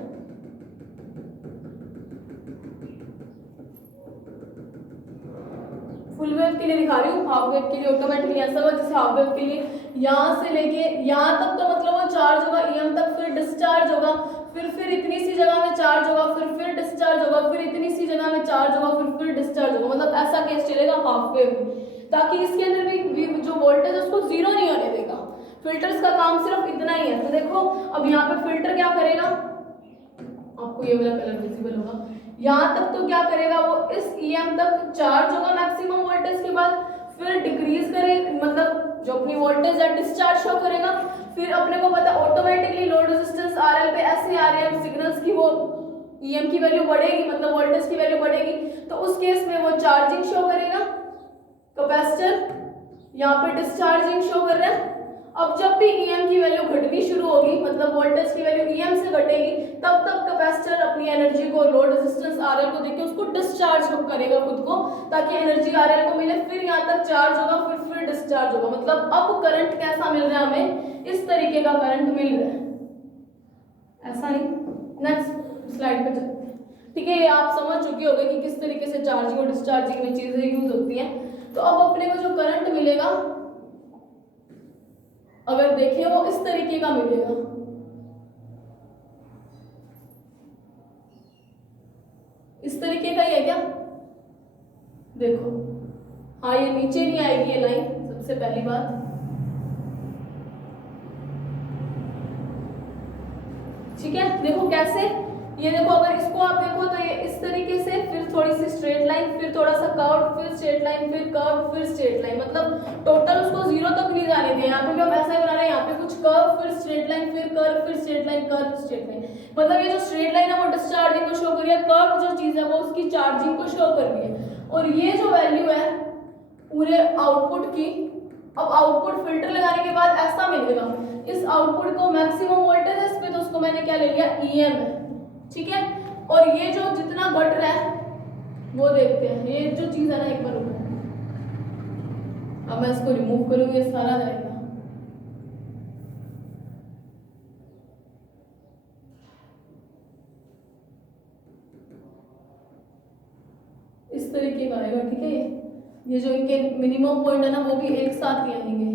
फुल वेव के लिए दिखा रही हूँ, हाफ वेव के लिए ऑटोमेटिकली ऐसा होगा। जैसे हाफ वेव के लिए यहाँ से लेके यहाँ तक तो मतलब वो चार्ज होगा EM तक, फिर डिस्चार्ज होगा, फिर इतनी सी जगह में चार्ज होगा, फिर डिस्चार्ज होगा, फिर इतनी सी जगह में चार्ज होगा, फिर डिस्चार्ज होगा, मतलब ऐसा केस चलेगा हाफ वेव में, ताकि इसके अंदर भी जो वोल्टेज है उसको जीरो नहीं होने देगा। फिल्टर्स का काम सिर्फ इतना ही है। तो देखो अब यहाँ पे फिल्टर क्या करेगा, आपको ये वाला कलर विजिबल होगा, यहाँ तक तो क्या करेगा वो इस EM तक चार्ज होगा मैक्सिमम वोल्टेज के बाद, फिर डिक्रीज करे मतलब जो अपनी वोल्टेज है डिस्चार्ज शो करेगा, फिर अपने को पता ऑटोमेटिकली लोड रेजिस्टेंस RL पे ऐसे आ रहे हैं सिग्नल्स की, वो EM की वैल्यू बढ़ेगी मतलब वोल्टेज की वैल्यू बढ़ेगी, तो उस केस में वो चार्जिंग शो करेगा, कैपेसिटर यहाँ पे डिस्चार्जिंग शो कर रहा है। अब जब भी EM की वैल्यू घटनी शुरू होगी मतलब वोल्टेज की वैल्यू EM से घटेगी, तब तब कैपेसिटर अपनी एनर्जी को लोड रेजिस्टेंस RL को देके उसको डिस्चार्ज करेगा खुद को, ताकि एनर्जी RL को मिले, फिर यहाँ तक चार्ज होगा, फिर डिस्चार्ज होगा। मतलब अब करंट कैसा मिल रहा है हमें, इस तरीके का करंट मिल रहा है, ऐसा नहीं। नेक्स्ट स्लाइड पे चलते हैं। ठीक है, ये आप समझ चुके होंगे कि किस तरीके से चार्जिंग और डिस्चार्जिंग में चीजें यूज होती हैं। तो अब अपने को जो करंट मिलेगा अगर देखें वो इस तरीके का मिलेगा, इस तरीके का ही है क्या, देखो हाँ ये नीचे नहीं आएगी ये लाइन, सबसे पहली बात। ठीक है, देखो कैसे, ये देखो अगर इसको आप देखो तो ये इस तरीके से, फिर थोड़ी सी स्ट्रेट लाइन, फिर थोड़ा सा कर्व, फिर स्ट्रेट लाइन, फिर कर्व, फिर स्ट्रेट लाइन, मतलब टोटल उसको जीरो तक नहीं जाने दें। यहाँ पे भी हम ऐसा ही बना रहे हैं, यहाँ पे कुछ कर्व, फिर स्ट्रेट लाइन, फिर कर्व, फिर straight line, curve, straight line, मतलब ये जो स्ट्रेट लाइन है वो डिस्चार्जिंग को शो कर रही है, कर्व जो चीज है वो उसकी चार्जिंग को शो कर रही है, और ये जो वैल्यू है पूरे आउटपुट की, अब आउटपुट फिल्टर लगाने के बाद ऐसा मिलेगा, इस आउटपुट को मैक्सिमम वोल्टेज है इस पे, तो उसको मैंने क्या ले लिया EM है। ठीक है, और ये जो जितना घट रहा है वो देखते हैं, ये जो चीज है ना एक बार ऊपर, अब मैं इसको रिमूव करूंगी, ये सारा जाएगा। इस तरीके का आएगा। ठीक है, ये जो इनके मिनिमम पॉइंट है ना वो भी एक साथ ही आएंगे,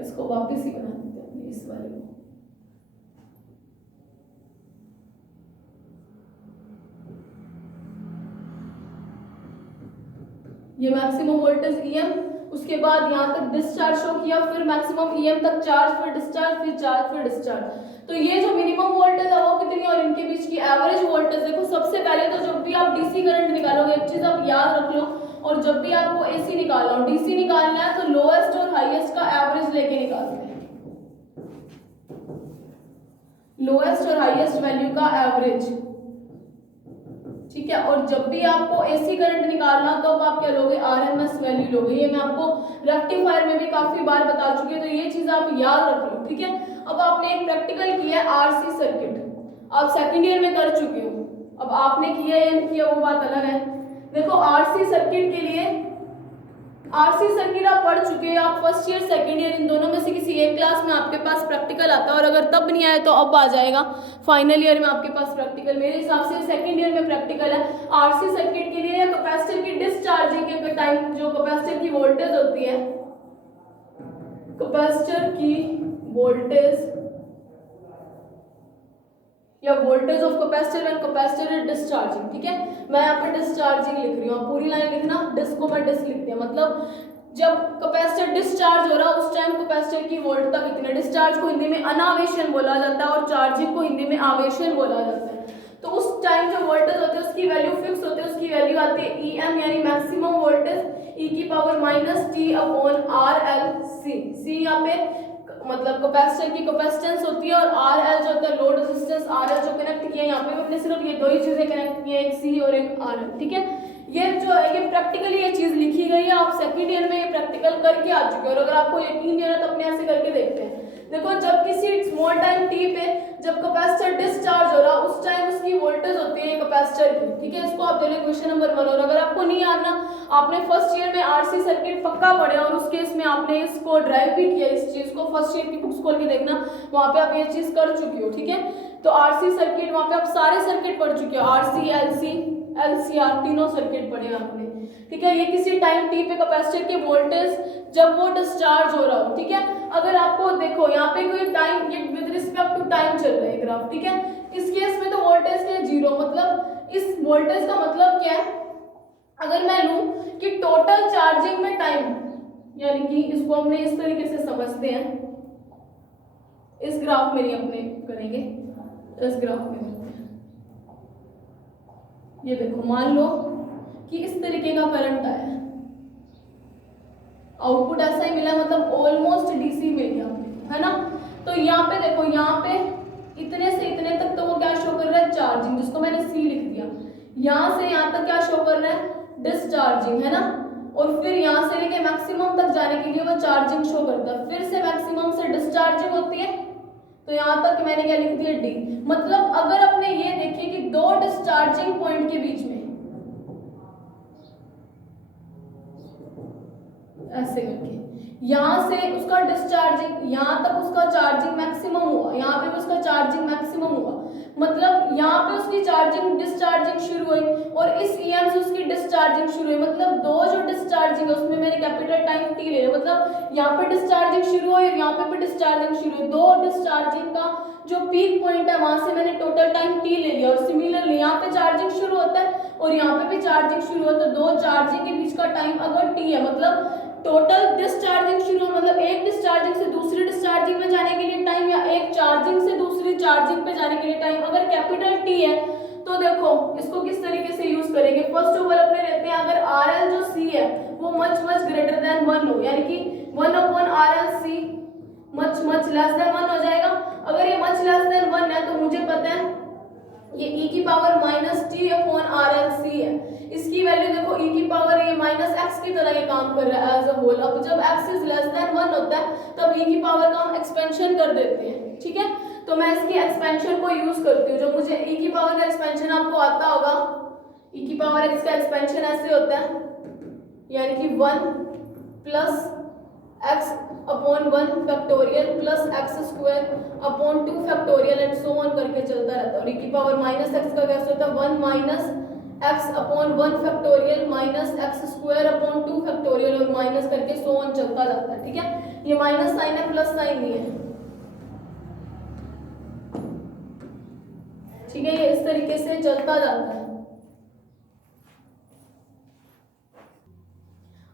इसको वापस ही बना देते हैं इस वाले को। ये मैक्सिमम वोल्टेज EM, उसके बाद यहाँ तक डिस्चार्ज शो किया, फिर मैक्सिमम EM तक चार्ज, फिर डिस्चार्ज, फिर चार्ज, फिर डिस्चार्ज। तो ये जो मिनिमम वोल्टेज है वो कितनी, और इनके बीच की एवरेज वोल्टेज देखो। सबसे पहले तो जब भी आप DC करंट निकालोगे, एक चीज आप याद रख लो, और जब भी आपको AC निकालना हो, DC निकालना है तो लोएस्ट और हाईएस्ट का एवरेज लेके निकालते हैं, लोएस्ट और हाईएस्ट वैल्यू का एवरेज। ठीक है, और जब भी आपको AC करंट निकालना तो आप क्या लोगे, RMS वैल्यू लोगे। ये मैं आपको रेक्टिफायर में भी काफी बार बता चुकी हूँ, तो ये चीज आप याद रख लो। ठीक है, अब आपने एक प्रैक्टिकल किया है RC सर्किट, आप सेकंड ईयर में कर चुके हो, अब आपने किया या नहीं किया वो बात अलग है। देखो RC सर्किट के लिए, RC सर्किट आप पढ़ चुके हो, आप first year second year in दोनों में से किसी एक क्लास में आपके पास प्रैक्टिकल आता है, और अगर तब नहीं आया तो अब आ जाएगा फाइनल ईयर में आपके पास प्रैक्टिकल। मेरे हिसाब से सेकंड ईयर में प्रैक्टिकल है। RC सर्किट के लिए कैपेसिटर की डिस्चार्जिंग के टाइम जो कैपेसिटर की वोल्टेज होती है, कैपेसिटर की वोल्टेज या voltage of capacitor and capacitor is discharging. ठीक है, मैं यहाँ पे डिस्चार्जिंग लिख रही हूँ, आप पूरी लाइन लिखना, डिस को मैं डिस लिखती हूँ, मतलब जब कैपेसिटर डिस्चार्ज हो रहा है उस टाइम कैपेसिटर की वोल्टता कितनी। डिस्चार्ज को हिंदी में अनावेशन बोला जाता है और चार्जिंग को हिंदी में आवेशन बोला जाता है। तो उस टाइम जो वोल्टेज होते हैं उसकी वैल्यू फिक्स होती है, उसकी वैल्यू आती है EM यानी मैक्सिमम वोल्टेज e की power -t upon RL C। C यहाँ पे मतलब कैपेसिटर की कैपेसिटेंस होती है, और RL जो होता है लोड रेजिस्टेंस रेजिस्टेंस RL जो कनेक्ट किया, यहाँ पे भी हमने सिर्फ ये दो ही चीजें कनेक्ट की है, एक C और एक RL, ठीक है। ये जो है ये प्रैक्टिकली ये चीज लिखी गई है, आप सेकंड ईयर में ये प्रैक्टिकल करके आ चुके हो, और अगर आपको यकीन नहीं है तो अपने ऐसे करके देखते हैं। देखो जब किसी स्मॉल टाइम t पे जब कैपेसिटर डिस्चार्ज हो रहा उस टाइम उसकी वोल्टेज होती है कैपेसिटर की, ठीक है। इसको आप दे लें क्वेश्चन नंबर 1। और अगर आपको नहीं आना, आपने फर्स्ट ईयर में RC सर्किट पक्का पढ़े और उस केस में आपने इसको ड्राइव भी किया, इस चीज को फर्स्ट ईयर की बुक्स खोल के देखना, वहां पे आप ये चीज कर चुकी हो, ठीक है। तो RC सर्किट वहां पे आप सारे सर्किट पढ़ चुके हो, RC LC LCR तीनों सर्किट पढ़े आपने, ठीक है। ये किसी टाइम t पे कैपेसिटर की वोल्टेज जब वो डिस्चार्ज हो रहा हो, ठीक है। अगर आपको देखो यहाँ पे कोई टाइम, ये विद रिस्पेक्ट टू टाइम चल रहा है ग्राफ, ठीक है। इस केस में तो वोल्टेज के जीरो, मतलब इस वोल्टेज का मतलब क्या है, अगर मैं लूं कि टोटल चार्जिंग में टाइम, यानी कि इसको हमने इस तरीके से समझते हैं, इस ग्राफ में नहीं अपने करेंगे, इस ग्राफ में ये देखो, मान लो कि इस तरीके का करंट आया, आउटपुट ऐसा ही मिला, मतलब ऑलमोस्ट डीसी मिल गया, है ना। तो यहाँ पे देखो, यहाँ पे इतने से इतने तक तो वो क्या शो कर रहा है, चार्जिंग, जिसको मैंने C लिख दिया। यहाँ से यहाँ तक क्या शो कर रहा है, डिस्चार्जिंग, है ना। और फिर यहाँ से लेके मैक्सिमम तक जाने के लिए वो चार्जिंग शो करता है, फिर से मैक्सिमम से डिस्चार्जिंग होती है, तो यहाँ तक मैंने क्या लिख दिया, D। मतलब अगर अपने ये देखिए कि दो डिस्चार्जिंग पॉइंट के बीच में ऐसे करके यहाँ से उसका डिस्चार्जिंग, यहाँ तक उसका चार्जिंग मैक्सिमम हुआ, यहाँ पे भी उसका चार्जिंग मैक्सिमम हुआ, मतलब यहाँ पे उसकी चार्जिंग डिस्चार्जिंग शुरू हुई और इस EM से उसकी डिस्चार्जिंग शुरू हुई, मतलब दो जो डिस्चार्जिंग है उसमें मैंने कैपिटल टाइम t ले लिया, मतलब यहाँ पे डिस्चार्जिंग शुरू हुई, यहाँ पे भी डिस्चार्जिंग शुरू हुई, दो डिस्चार्जिंग का जो पीक पॉइंट है वहां से मैंने टोटल टाइम t ले लिया। और सिमिलरली यहाँ पे चार्जिंग शुरू होता है और यहाँ पे भी चार्जिंग शुरू होता है, तो दो चार्जिंग के बीच का टाइम अगर t है, मतलब टोटल डिस्चार्जिंग शुरू, मतलब एक डिस्चार्जिंग से दूसरी डिस्चार्जिंग में जाने के लिए टाइम, या एक चार्जिंग से दूसरी चार्जिंग पे जाने के लिए टाइम, अगर कैपिटल T है तो देखो इसको किस तरीके से यूज करेंगे। फर्स्ट ऑफ ऑल अपने लेते हैं, अगर RL जो C है वो मच ग्रेटर देन 1 हो, यानी कि 1/RL C much less than 1 हो जाएगा। अगर ये मच लेस देन 1 है तो मुझे पता है ये e की पावर -t/RL C है। इसकी वैल्यू देखो e की पावर ये -x की तरह ये काम कर रहा है एज अ होल। अब जब x इज लेस देन 1 होता है तब e की पावर का हम एक्सपेंशन कर देते हैं, ठीक है। तो मैं इसकी एक्सपेंशन को यूज करती हूँ। जब मुझे e की पावर का एक्सपेंशन आपको आता होगा, e की पावर x का एक्सपेंशन ऐसे होता है, यानी कि 1 plus x upon 1 factorial plus x² upon 2 factorial and so on करके चलता रहता है। और e की पावर -x का कैसे होता है, 1 minus x upon 1 factorial minus x² upon 2 factorial और माइनस करके सो ऑन चलता जाता है, ठीक है। ये माइनस साइन है, प्लस साइन नहीं है, ठीक है। ये इस तरीके से चलता जाता है।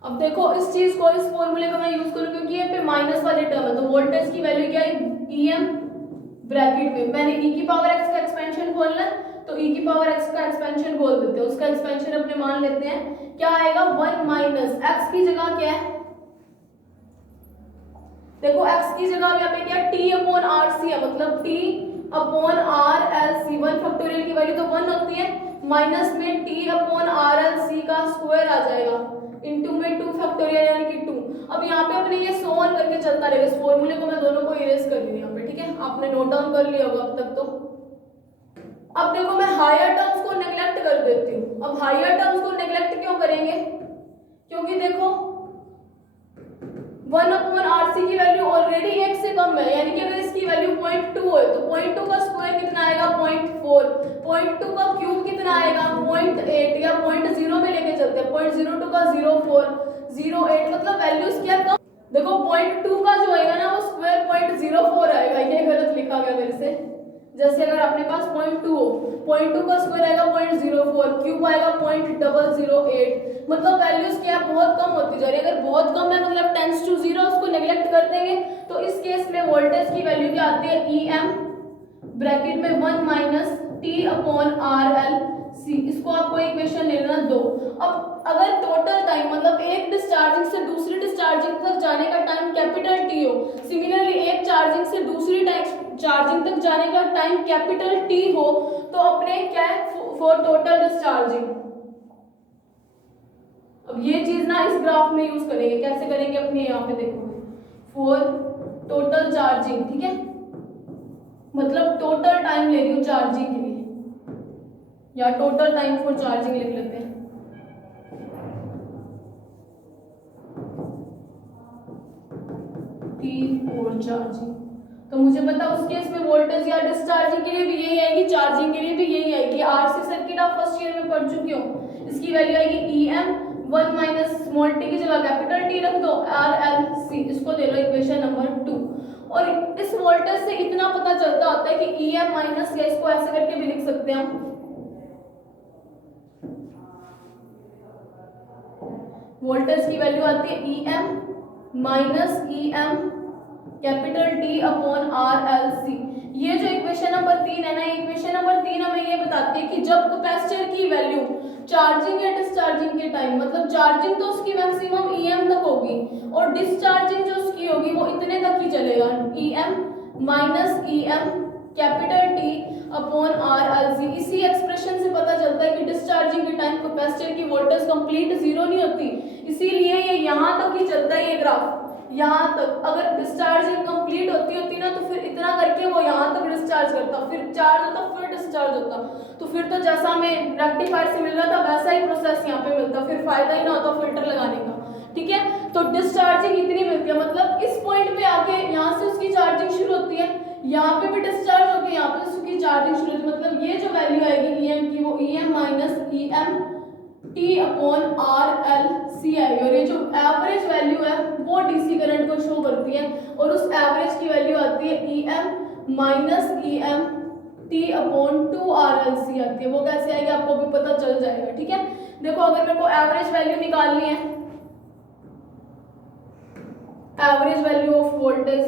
अब देखो इस चीज को, इस फॉर्मूले को मैं यूज करूं क्योंकि ये पे माइनस वाले टर्म है, तो वोल्टेज की वैल्यू क्या है, EM ब्रैकेट में मैंने e की पावर x का एक्सपेंशन खोलना है, तो e की पावर x का एक्सपेंशन खोल देते हैं। उसका एक्सपेंशन अपने मान लेते हैं, क्या आएगा, 1 माइनस x की जगह क्या है, देखो x की जगह यहाँ पे क्या t/RC है, मतलब t/RLC। 1 फैक्टोरियल की वैल्यू तो 1 होती है, माइनस में t/RLC का स्क्वायर आ जाएगा, इनटू में 2 फैक्टोरियल यानी कि 2। अब यहाँ पे अपने ये सो ऑन करके चलता रहेगा। इस फॉर्मूले को मैं दोनों को इरेज कर ली यहाँ पे, ठीक है। आपने नोट डाउन कर लिया होगा अब तक तो। अब देखो मैं हायर टर्म्स को नेग्लेक्ट कर देती हूँ। अब हायर टर्म्स को नेग्लेक्ट क्यों करेंगे, क्योंकि देखो 1/RC की वैल्यू ऑलरेडी 1 से कम है, यानी कि अगर इसकी वैल्यू 0.2 है तो 0.2 का स्क्वायर कितना आएगा, 0.4। 0.2 का क्यूब कितना आएगा, 0.8, या 0.0 में लेके चलते हैं, 0.02 का 0.4, 0.8, मतलब वैल्यूज क्या कम। देखो 0.2 का जो आएगा ना वो स्क्वायर 0.04 आएगा, ये गलत लिखा गया मेरे से। जैसे अगर अपने पास 0.2 हो, 0.2 का स्क्वायर आएगा 0.04, क्यूब आएगा 0.008, मतलब वैल्यूज क्या है, बहुत कम होती जा रही है। अगर बहुत कम है मतलब टेंड्स टू 0, उसको नेग्लेक्ट कर देंगे, तो इस केस में वोल्टेज की वैल्यू क्या आती है, EM ब्रैकेट में 1 माइनस t/RLC। इसको आपको इक्वेशन ले लेना 2। अब अगर टोटल टाइम मतलब एक डिस्चार्जिंग से दूसरी डिस्चार्जिंग तक जाने का टाइम कैपिटल T हो, सिमिलरली एक चार्जिंग से दूसरी चार्जिंग तक जाने का टाइम कैपिटल टी हो तो अपने क्या है फॉर टोटल डिस्चार्जिंग। अब ये चीज ना इस ग्राफ में यूज करेंगे, कैसे करेंगे अपने यहाँ पे देखो, फॉर टोटल चार्जिंग, ठीक है, मतलब टोटल टाइम ले रही हूँ चार्जिंग के लिए, या टोटल टाइम फॉर चार्जिंग लिख लेते हैं। फॉर चार्जिंग, तो मुझे पता उस केस में वोल्टेज या डिस्चार्जिंग के लिए भी यही आएगी, चार्जिंग के लिए भी यही आएगी। आरसी सर्किट आप फर्स्ट ईयर में पढ़ चुके हो, इसकी वैल्यू आएगी EM 1 माइनस स्मॉल टी की जगह कैपिटल टी रख दो, RLC, इसको दे लो इक्वेशन नंबर 2। और इस वोल्टेज से इतना पता चलता होता है कि EM माइनस, या इसको ऐसे करके भी लिख सकते हैं हम, वोल्टेज की वैल्यू आती है EM minus EM capital T upon RLC। ये जो इक्वेशन नंबर 3 है ना, इक्वेशन नंबर 3 हमें ये बताती है कि जब कैपेसिटर की वैल्यू चार्जिंग या डिस्चार्जिंग के टाइम, मतलब चार्जिंग तो उसकी मैक्सिमम EM तक होगी और डिस्चार्जिंग जो उसकी होगी वो इतने तक ही चलेगा, EM minus EM capital T upon RLC। इसी एक्सप्रेशन से पता चलता है कि डिस्चार्जिंग के टाइम कैपेसिटर की वोल्टेज कंप्लीट जीरो नहीं होती, इसीलिए ये यहाँ तक ही चलता है ये ग्राफ, यहाँ तक। अगर डिस्चार्जिंग कंप्लीट होती ना तो फिर इतना करके वो यहाँ तक डिस्चार्ज करता, फिर चार्ज होता, फिर डिस्चार्ज होता, तो फिर तो जैसा हमें रेक्टिफायर से मिल रहा था वैसा ही प्रोसेस यहाँ पे मिलता, फिर फायदा ही ना होता फिल्टर लगाने का, ठीक है। तो डिस्चार्जिंग इतनी मिलती है, मतलब इस पॉइंट पे आके यहाँ से उसकी चार्जिंग शुरू होती है, यहाँ पे भी डिस्चार्ज होके यहाँ पे उसकी चार्जिंग शुरू होती है, मतलब ये जो वैल्यू आएगी EM की वो EM minus EM T upon RLC आएगी। और ये जो एवरेज वैल्यू है वो DC करंट को शो करती है, और उस एवरेज की वैल्यू आती है EM minus EM T upon 2 RLC आती है। वो कैसे आएगी आपको भी पता चल जाएगा, ठीक है। देखो अगर मेरे को एवरेज वैल्यू निकालनी है, एवरेज वैल्यू ऑफ वोल्टेज,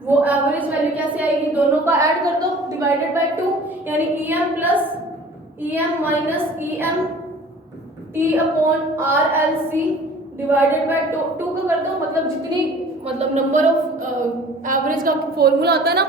वो एवरेज वैल्यू कैसे आएगी, दोनों का ऐड कर दो डिवाइडेड बाय 2, यानी EM plus EM minus EM T upon RLC divided by 2 का कर दो, मतलब जितनी, मतलब नंबर ऑफ एवरेज का फॉर्मूला होता है ना,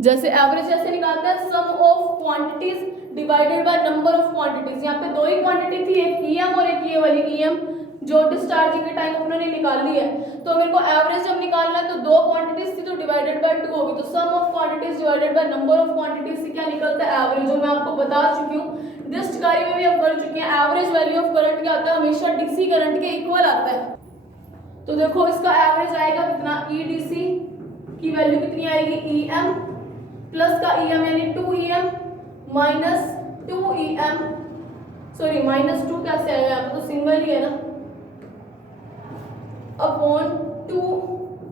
जैसे एवरेज जैसे निकालते हैं sum of quantities divided by number of quantities. यहाँ पे दो ही क्वांटिटी थी, एक EM और एक ये वाली EM जो डिस्चार्जिंग के टाइम उन्होंने निकाली है, तो मेरे को एवरेज जब निकालना है तो दो क्वांटिटीज थी तो डिवाइडेड बाय 2 होगी, तो sum of quantities divided by number of quantities से क्या निकलता है एवरेज, जो मैं आपको बता चुकी हूँ, डिस्ट कार्य में भी हम कर चुके हैं। एवरेज वैल्यू ऑफ करंट क्या आता है, हमेशा DC करंट के इक्वल आता है। तो देखो इसका एवरेज आएगा कितना, EDC की वैल्यू कितनी आएगी, EM प्लस का EM यानी 2EM minus 2EM, sorry minus 2 कैसे आएगा, यहाँ पे तो सिंगल ही है ना, अपॉन 2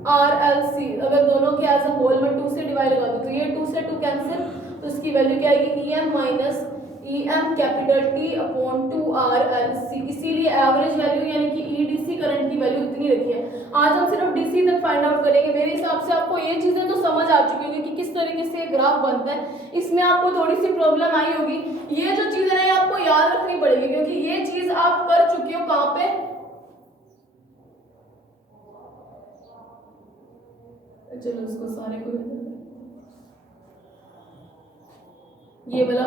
RLC। अगर दोनों के एज अ होल में 2 से डिवाइड लगा दो तो ये 2 से 2 कैंसिल, तो इसकी वैल्यू क्या आएगी, EM minus EM capital T upon 2 RLC। इसीलिए एवरेज वैल्यू यानी कि EDC करंट की वैल्यू इतनी रखी है। आज हम सिर्फ DC तक फाइंड आउट करेंगे। मेरे हिसाब से आपको ये चीजें तो समझ आ चुकी होगी कि किस तरीके से ग्राफ बनता है। इसमें आपको थोड़ी सी प्रॉब्लम आई होगी, ये जो चीजें हैं आपको याद रखनी पड़ेगी, क्योंकि ये चीज आप कर चुके हो कहाँ पे, चलो इसको सारे को ये वाला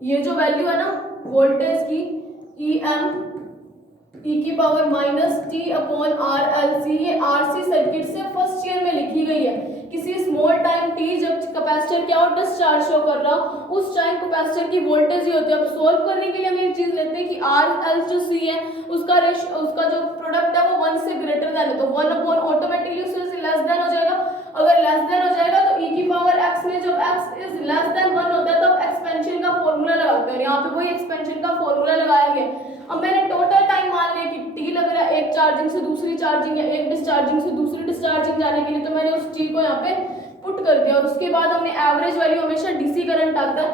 ये जो वैल्यू है ना वोल्टेज की EM e की power minus T upon RLC, ये RC सर्किट से फर्स्ट ईयर में लिखी गई है। किसी स्मॉल टाइम T जब कैपेसिटर क्या हो डिस्चार्ज शो कर रहा उस टाइम कैपेसिटर की वोल्टेज ही होती है। अब सोल्व करने के लिए हम ये चीज लेते हैं कि RL जो C है उसका जो प्रोडक्ट है वो 1 से ग्रेटर देन है, तो 1 अपॉन ऑटोमेटिकली उससे लेस देन हो जाएगा। अगर लेस देन हो जाएगा तो e की पावर x में जब x इज लेस देन 1 होता है तब एक्सपेंशन का फॉर्मूला लगाते हैं। यहाँ पे वही एक्सपेंशन का फॉर्मूला लगाया गया। अब मैंने टोटल टाइम मान लिया कि t लग रहा है एक चार्जिंग से दूसरी चार्जिंग या एक डिस्चार्जिंग से दूसरी डिस्चार्जिंग जाने के लिए, तो मैंने उस t को यहाँ पे पुट कर दिया। और उसके बाद हमने एवरेज वैल्यू हमेशा DC करंट आता है।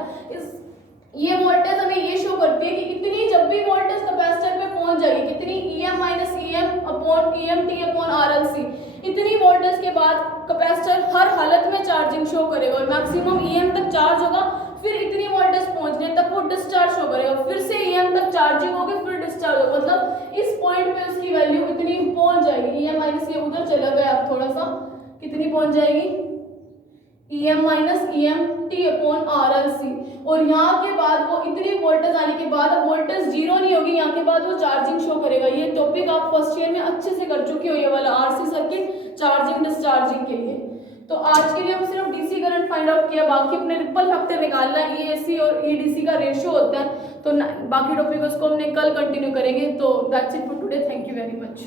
ये वोल्टेज हमें ये शो करती है कि इतनी जब भी वोल्टेज कैपेसिटर पे पहुंच जाएगी कितनी EM minus EM upon EMT upon RLC, इतनी वोल्टेज के बाद कैपेसिटर हर हालत में चार्जिंग शो करेगा और मैक्सिमम EM तक चार्ज होगा, फिर इतनी वोल्टेज पहुंचने तक वो डिस्चार्ज शो करेगा, फिर से EM तक चार्जिंग होगी, फिर डिस्चार्ज होगा, मतलब इस पॉइंट पे उसकी वैल्यू इतनी पहुंच जाएगी। EM माइनस ये उधर चला गया, अब थोड़ा सा कितनी पहुंच जाएगी, EM minus EMT upon RLC। और यहाँ के बाद वो इतनी वोल्टेज आने के बाद अब वोल्टेज जीरो नहीं होगी, यहाँ के बाद वो चार्जिंग शो करेगा। ये टॉपिक आप फर्स्ट ईयर में अच्छे से कर चुके हो, ये वाला RC सर्किट चार्जिंग डिस्चार्जिंग के लिए। तो आज के लिए हम सिर्फ DC करंट फाइंड आउट किया, बाकी अपने रिपल फैक्टर निकालना है, EAC और EDC का रेशियो होता है। तो बाकी टॉपिक उसको हमने कल कंटिन्यू करेंगे। तो that's it for today, thank you very much.